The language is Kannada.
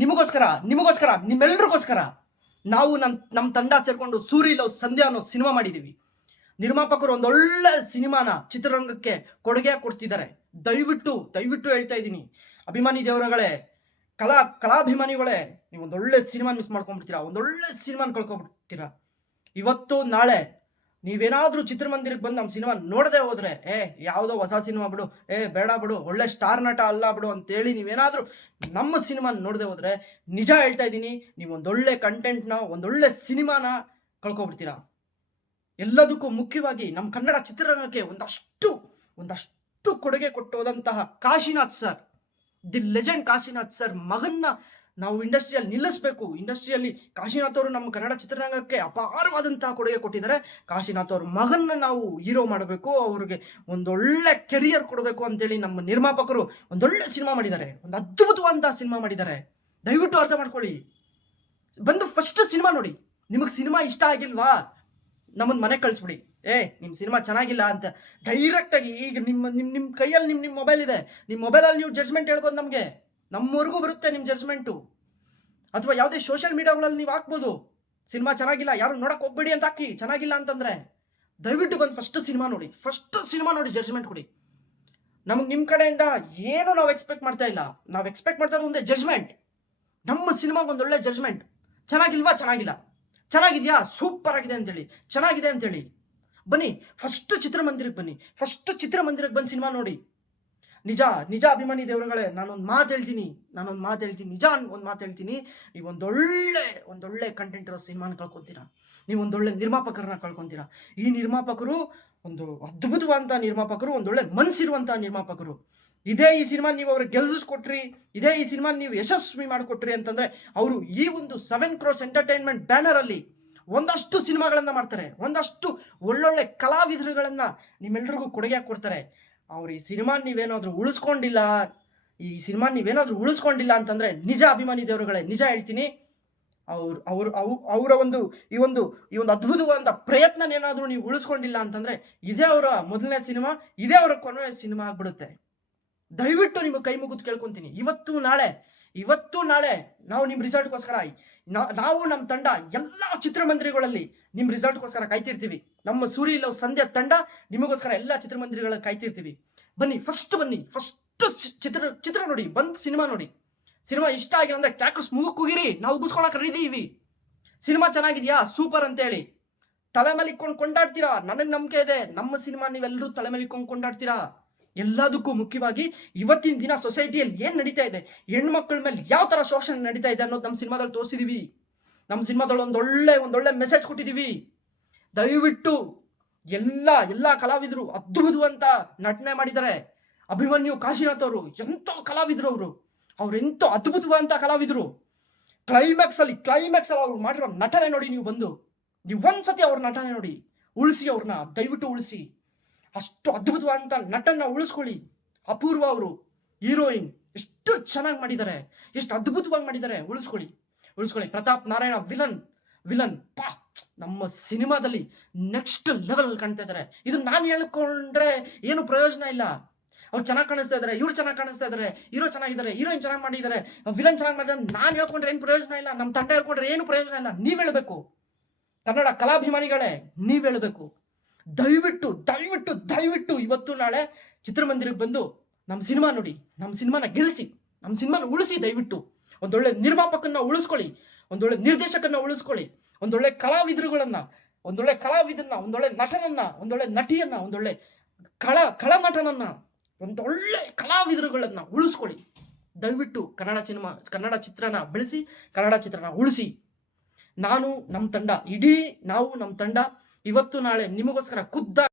ನಿಮಗೋಸ್ಕರ ನಿಮ್ಮೆಲ್ಲರಿಗೋಸ್ಕರ ನಾವು ನಮ್ಮ ತಂಡ ಸೇರ್ಕೊಂಡು ಸೂರಿ ಲವ್ ಸಂಧ್ಯಾ ಅನ್ನೋ ಸಿನಿಮಾ ಮಾಡಿದೀವಿ. ನಿರ್ಮಾಪಕರು ಒಂದೊಳ್ಳೆ ಸಿನಿಮಾನ ಚಿತ್ರರಂಗಕ್ಕೆ ಕೊಡುಗೆ ಕೊಡ್ತಿದ್ದಾರೆ. ದಯವಿಟ್ಟು ಹೇಳ್ತಾ ಇದ್ದೀನಿ, ಅಭಿಮಾನಿ ದೇವರುಗಳೇ, ಕಲಾಭಿಮಾನಿಗಳೇ, ನೀವು ಒಂದೊಳ್ಳೆ ಸಿನಿಮಾ ಮಿಸ್ ಮಾಡ್ಕೊಂಡ್ಬಿಡ್ತೀರಾ, ಒಂದೊಳ್ಳೆ ಸಿನಿಮಾನ ಕಳ್ಕೊಂಡ್ಬಿಡ್ತೀರಾ. ಇವತ್ತು ನಾಳೆ ನೀವೇನಾದ್ರೂ ಚಿತ್ರಮಂದಿರಕ್ಕೆ ಬಂದು ನಮ್ಮ ಸಿನಿಮಾ ನೋಡದೆ ಹೋದ್ರೆ, ಯಾವುದೋ ಹೊಸ ಸಿನಿಮಾ ಬಿಡು, ಬೇಡ ಬಿಡು, ಒಳ್ಳೆ ಸ್ಟಾರ್ ನಟ ಅಲ್ಲ ಬಿಡು ಅಂತೇಳಿ ನೀವೇನಾದ್ರೂ ನಮ್ಮ ಸಿನಿಮಾ ನೋಡದೆ ಹೋದ್ರೆ, ನಿಜ ಹೇಳ್ತಾ ಇದ್ದೀನಿ, ನೀವು ಒಂದೊಳ್ಳೆ ಕಂಟೆಂಟ್ನ, ಒಂದೊಳ್ಳೆ ಸಿನಿಮಾನ ಕಳ್ಕೊಬಿಡ್ತೀರಾ. ಎಲ್ಲದಕ್ಕೂ ಮುಖ್ಯವಾಗಿ ನಮ್ಮ ಕನ್ನಡ ಚಿತ್ರರಂಗಕ್ಕೆ ಒಂದಷ್ಟು ಕೊಡುಗೆ ಕೊಟ್ಟು ಹೋದಂತಹ Kashinath sir, the legend Kashinath sir ಮಗನ್ನ ನಾವು ಇಂಡಸ್ಟ್ರಿಯಲ್ಲಿ ನಿಲ್ಲಿಸಬೇಕು. ಇಂಡಸ್ಟ್ರಿಯಲ್ಲಿ ಕಾಶಿನಾಥ್ ಅವರು ನಮ್ಮ ಕನ್ನಡ ಚಿತ್ರರಂಗಕ್ಕೆ ಅಪಾರವಾದಂತಹ ಕೊಡುಗೆ ಕೊಟ್ಟಿದ್ದಾರೆ. ಕಾಶಿನಾಥ್ ಅವ್ರ ಮಗನ್ನ ನಾವು ಹೀರೋ ಮಾಡಬೇಕು, ಅವ್ರಿಗೆ ಒಂದೊಳ್ಳೆ ಕೆರಿಯರ್ ಕೊಡಬೇಕು ಅಂತೇಳಿ ನಮ್ಮ ನಿರ್ಮಾಪಕರು ಒಂದೊಳ್ಳೆ ಸಿನಿಮಾ ಮಾಡಿದ್ದಾರೆ, ಒಂದು ಅದ್ಭುತವಾದಂತಹ ಸಿನಿಮಾ ಮಾಡಿದ್ದಾರೆ. ದಯವಿಟ್ಟು ಅರ್ಥ ಮಾಡ್ಕೊಳ್ಳಿ. ಬಂದು ಫಸ್ಟ್ ಸಿನಿಮಾ ನೋಡಿ. ನಿಮಗೆ ಸಿನಿಮಾ ಇಷ್ಟ ಆಗಿಲ್ವಾ, ನಮ್ಮನ್ನ ಮನೆ ಕಳಿಸ್ಬಿಡಿ. ನಿಮ್ಮ ಸಿನಿಮಾ ಚೆನ್ನಾಗಿಲ್ಲ ಅಂತ ಡೈರೆಕ್ಟ್ ಆಗಿ ಈಗ ನಿಮ್ಮ ಕೈಯಲ್ಲಿ ನಿಮ್ಮ ಮೊಬೈಲ್ ಇದೆ, ನಿಮ್ಮ ಮೊಬೈಲಲ್ಲಿ ನೀವು ಜಡ್ಜ್ಮೆಂಟ್ ಹೇಳ್ಬೋದು. ನಮ್ಮವರೆಗೂ ಬರುತ್ತೆ ನಿಮ್ಮ ಜಡ್ಜ್ಮೆಂಟು. ಅಥವಾ ಯಾವುದೇ ಸೋಷಿಯಲ್ ಮೀಡಿಯಾಗಳಲ್ಲಿ ನೀವು ಹಾಕ್ಬೋದು, ಸಿನಿಮಾ ಚೆನ್ನಾಗಿಲ್ಲ, ಯಾರು ನೋಡಕ್ ಹೋಗ್ಬೇಡಿ ಅಂತ ಹಾಕಿ. ಚೆನ್ನಾಗಿಲ್ಲ ಅಂತಂದ್ರೆ ದಯವಿಟ್ಟು ಬಂದು ಫಸ್ಟ್ ಸಿನಿಮಾ ನೋಡಿ ಜಡ್ಜ್ಮೆಂಟ್ ಕೊಡಿ. ನಮಗೆ ನಿಮ್ಮ ಕಡೆಯಿಂದ ಏನು ನಾವು ಎಕ್ಸ್ಪೆಕ್ಟ್ ಮಾಡ್ತಾ ಇಲ್ಲ. ನಾವು ಎಕ್ಸ್ಪೆಕ್ಟ್ ಮಾಡ್ತಾ ಇರೋದು ಒಂದೇ, ಜಡ್ಜ್ಮೆಂಟ್. ನಮ್ಮ ಸಿನಿಮಾಗೆ ಒಂದೊಳ್ಳೆ ಜಡ್ಜ್ಮೆಂಟ್. ಚೆನ್ನಾಗಿಲ್ವಾ, ಚೆನ್ನಾಗಿಲ್ಲ, ಚೆನ್ನಾಗಿದೆಯಾ, ಸೂಪರ್ ಆಗಿದೆ ಅಂತೇಳಿ, ಚೆನ್ನಾಗಿದೆ ಅಂತೇಳಿ ಬನ್ನಿ. ಫಸ್ಟ್ ಚಿತ್ರಮಂದಿರಕ್ಕೆ ಬನ್ನಿ, ಬಂದು ಸಿನಿಮಾ ನೋಡಿ. ನಿಜ ಅಭಿಮಾನಿ ದೇವರುಗಳೇ, ನಾನೊಂದು ಮಾತು ಹೇಳ್ತೀನಿ, ನೀವು ಒಂದೊಳ್ಳೆ ಕಂಟೆಂಟ್ ಇರೋ ಸಿನಿಮಾನ ಕಳ್ಕೊತೀರಾ. ನೀವು ಒಂದೊಳ್ಳೆ ನಿರ್ಮಾಪಕರನ್ನ ಕಳ್ಕೊತೀರಾ. ಈ ನಿರ್ಮಾಪಕರು ಒಂದು ಅದ್ಭುತವಾದಂಥ ನಿರ್ಮಾಪಕರು, ಒಂದೊಳ್ಳೆ ಮನಸ್ಸಿರುವಂತಹ ನಿರ್ಮಾಪಕರು. ಈ ಸಿನಿಮಾ ನೀವು ಅವ್ರಿಗೆ ಗೆಲ್ಲಿಸ್ಕೊಟ್ರಿ, ಈ ಸಿನಿಮಾ ನೀವು ಯಶಸ್ವಿ ಮಾಡಿಕೊಟ್ರಿ ಅಂತಂದ್ರೆ, ಅವರು ಈ ಒಂದು 7 crores ಎಂಟರ್ಟೈನ್ಮೆಂಟ್ ಬ್ಯಾನರ್ ಅಲ್ಲಿ ಒಂದಷ್ಟು ಸಿನಿಮಾಗಳನ್ನ ಮಾಡ್ತಾರೆ, ಒಂದಷ್ಟು ಒಳ್ಳೊಳ್ಳೆ ಕಲಾವಿದರುಗಳನ್ನ ನಿಮ್ಮೆಲ್ಲರಿಗೂ ಕೊಡುಗೆ ಕೊಡ್ತಾರೆ. ಅವ್ರು ಈ ಸಿನಿಮಾ ನೀವೇನಾದ್ರೂ ಉಳಿಸ್ಕೊಂಡಿಲ್ಲ ಅಂತಂದ್ರೆ, ನಿಜ ಅಭಿಮಾನಿ ದೇವರುಗಳೇ, ನಿಜ ಹೇಳ್ತೀನಿ, ಅವರ ಈ ಒಂದು ಅದ್ಭುತವಾದ ಪ್ರಯತ್ನ ಏನಾದ್ರೂ ನೀವು ಉಳಿಸ್ಕೊಂಡಿಲ್ಲ ಅಂತಂದ್ರೆ, ಇದೇ ಅವರ ಮೊದಲನೇ ಸಿನಿಮಾ, ಇದೇ ಅವರ ಕೊನೆಯ ಸಿನಿಮಾ ಆಗ್ಬಿಡುತ್ತೆ. ದಯವಿಟ್ಟು ನಿಮಗೆ ಕೈ ಮುಗಿದು ಕೇಳ್ಕೊಂತೀನಿ, ಇವತ್ತು ನಾಳೆ ನಾವು ನಿಮ್ಮ ರಿಸಲ್ಟ್ಗೋಸ್ಕರ, ನಾವು ನಮ್ಮ ತಂಡ ಎಲ್ಲ ಚಿತ್ರಮಂದಿರಗಳಲ್ಲಿ ನಿಮ್ಮ ರಿಸಲ್ಟ್ಗೋಸ್ಕರ ಕಾಯ್ತಿರ್ತೀವಿ. ನಮ್ಮ ಸೂರಿ ಲವ್ ಸಂಧ್ಯಾ ತಂಡ ನಿಮಗೋಸ್ಕರ ಎಲ್ಲ ಚಿತ್ರಮಂದಿರಗಳಲ್ಲಿ ಕಾಯ್ತಿರ್ತೀವಿ. ಬನ್ನಿ, ಫಸ್ಟ್ ಚಿತ್ರ ನೋಡಿ, ಬಂದು ಸಿನಿಮಾ ನೋಡಿ. ಸಿನಿಮಾ ಇಷ್ಟ ಆಗಿಲ್ಲ ಅಂದ್ರೆ ಕ್ಯಾಕಸ್ ಕೂಗಿರಿ, ನಾವು ಉಗಿಸ್ಕೊಳಕ್ ರೆಡಿ ಇದೀವಿ. ಸಿನಿಮಾ ಚೆನ್ನಾಗಿದ್ಯಾ, ಸೂಪರ್ ಅಂತೇಳಿ ತಲೆ ಮೇಲೆ ಇಕ್ಕೊಂಡು ಕೊಂಡಾಡ್ತೀರಾ. ನನಗೆ ನಂಬಿಕೆ ಇದೆ, ನಮ್ಮ ಸಿನಿಮಾ ನೀವೆಲ್ಲರೂ ತಲೆ ಮೇಲೆ ಇಕ್ಕೊಂಡು ಕೊಂಡಾಡ್ತೀರಾ. ಎಲ್ಲದಕ್ಕೂ ಮುಖ್ಯವಾಗಿ ಇವತ್ತಿನ ದಿನ ಸೊಸೈಟಿಯಲ್ಲಿ ಏನ್ ನಡೀತಾ ಇದೆ, ಹೆಣ್ಮಕ್ಳ ಮೇಲೆ ಯಾವ ತರ ಶೋಷಣೆ ನಡೀತಾ ಇದೆ ಅನ್ನೋದು ನಮ್ಮ ಸಿನಿಮಾದಲ್ಲಿ ತೋರಿಸಿದೀವಿ. ನಮ್ಮ ಸಿನಿಮಾದಲ್ಲಿ ಒಂದೊಳ್ಳೆ ಮೆಸೇಜ್ ಕೊಟ್ಟಿದೀವಿ. ದಯವಿಟ್ಟು ಎಲ್ಲ ಕಲಾವಿದರು ಅದ್ಭುತವಂತ ನಟನೆ ಮಾಡಿದ್ದಾರೆ. ಅಭಿಮನ್ಯು ಕಾಶಿನಾಥ್ ಅವರು ಎಂತ ಕಲಾವಿದರು, ಅವ್ರು ಎಂತ ಅದ್ಭುತವಂತ ಕಲಾವಿದರು. ಕ್ಲೈಮ್ಯಾಕ್ಸ್ ಅಲ್ಲಿ ಅವ್ರು ಮಾಡಿರೋ ನಟನೆ ನೋಡಿ. ನೀವು ಒಂದ್ಸತಿ ಅವ್ರ ನಟನೆ ನೋಡಿ, ಉಳಿಸಿ, ಅವ್ರನ್ನ ದಯವಿಟ್ಟು ಉಳಿಸಿ. ಅಷ್ಟು ಅದ್ಭುತವಾದಂತ ನಟನ್ನ ಉಳಿಸ್ಕೊಳ್ಳಿ. ಅಪೂರ್ವ ಅವರು ಹೀರೋಯಿನ್ ಎಷ್ಟು ಚೆನ್ನಾಗಿ ಮಾಡಿದ್ದಾರೆ, ಎಷ್ಟು ಅದ್ಭುತವಾಗಿ ಮಾಡಿದ್ದಾರೆ. ಉಳಿಸ್ಕೊಳ್ಳಿ. ಪ್ರತಾಪ್ ನಾರಾಯಣ ವಿಲನ್ ನಮ್ಮ ಸಿನಿಮಾದಲ್ಲಿ ನೆಕ್ಸ್ಟ್ ಲೆವೆಲ್ ಕಾಣ್ತಾ ಇದ್ದಾರೆ. ಇದು ನಾನು ಹೇಳ್ಕೊಂಡ್ರೆ ಏನು ಪ್ರಯೋಜನ ಇಲ್ಲ. ಅವ್ರು ಚೆನ್ನಾಗಿ ಕಾಣಿಸ್ತಾ ಇದಾರೆ, ಇವ್ರು ಚೆನ್ನಾಗಿ ಕಾಣಿಸ್ತಾ ಇದಾರೆ, ಹೀರೋ ಚೆನ್ನಾಗಿದ್ದಾರೆ, ಹೀರೋಯಿನ್ ಚೆನ್ನಾಗಿ ಮಾಡಿದ್ದಾರೆ, ವಿಲನ್ ಚೆನ್ನಾಗಿ ಮಾಡಿದ್ದಾರೆ. ನಾನು ಹೇಳ್ಕೊಂಡ್ರೆ ಏನು ಪ್ರಯೋಜನ ಇಲ್ಲ, ನಮ್ಮ ತಂಡ ಹೇಳ್ಕೊಂಡ್ರೆ ಏನು ಪ್ರಯೋಜನ ಇಲ್ಲ. ನೀವ್ ಹೇಳ್ಬೇಕು, ಕನ್ನಡ ಕಲಾಭಿಮಾನಿಗಳೇ, ನೀವ್ ಹೇಳ್ಬೇಕು. ದಯವಿಟ್ಟು ಇವತ್ತು ನಾಳೆ ಚಿತ್ರಮಂದಿರಕ್ಕೆ ಬಂದು ನಮ್ಮ ಸಿನಿಮಾ ನೋಡಿ, ನಮ್ಮ ಸಿನಿಮಾನ ಗೆಲ್ಲಿಸಿ, ನಮ್ಮ ಸಿನಿಮಾನ ಉಳಿಸಿ. ದಯವಿಟ್ಟು ಒಂದೊಳ್ಳೆ ನಿರ್ಮಾಪಕನ್ನ ಉಳಿಸ್ಕೊಳ್ಳಿ, ಒಂದೊಳ್ಳೆ ನಿರ್ದೇಶಕನ್ನ ಉಳಿಸ್ಕೊಳ್ಳಿ, ಒಂದೊಳ್ಳೆ ಕಲಾವಿದರನ್ನ, ಒಂದೊಳ್ಳೆ ನಟನನ್ನ, ಒಂದೊಳ್ಳೆ ನಟಿಯನ್ನ, ಒಂದೊಳ್ಳೆ ನಟನನ್ನ, ಒಂದೊಳ್ಳೆ ಕಲಾವಿದರುಗಳನ್ನ ಉಳಿಸ್ಕೊಳ್ಳಿ. ದಯವಿಟ್ಟು ಕನ್ನಡ ಚಿತ್ರನ ಬೆಳೆಸಿ, ಕನ್ನಡ ಚಿತ್ರನ ಉಳಿಸಿ. ನಾವು ನಮ್ಮ ತಂಡ ಇವತ್ತು ನಾಳೆ ನಿಮಗೋಸ್ಕರ